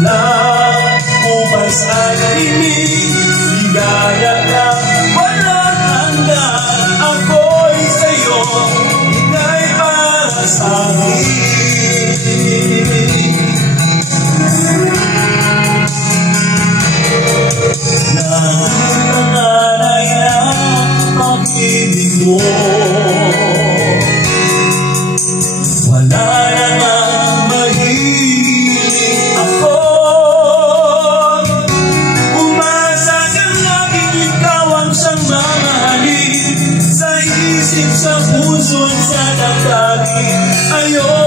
Wala ubas at inig, ligaya na walang hanggan. Ako'y sa'yo, ika'y para sa'kin. Nangangalay na pag-ibig mo, wala na nang mahiling ako. Umasa kang laging ikaw ang siyang mamahalin, sa isip, sa puso, sa damdamin. Ayaw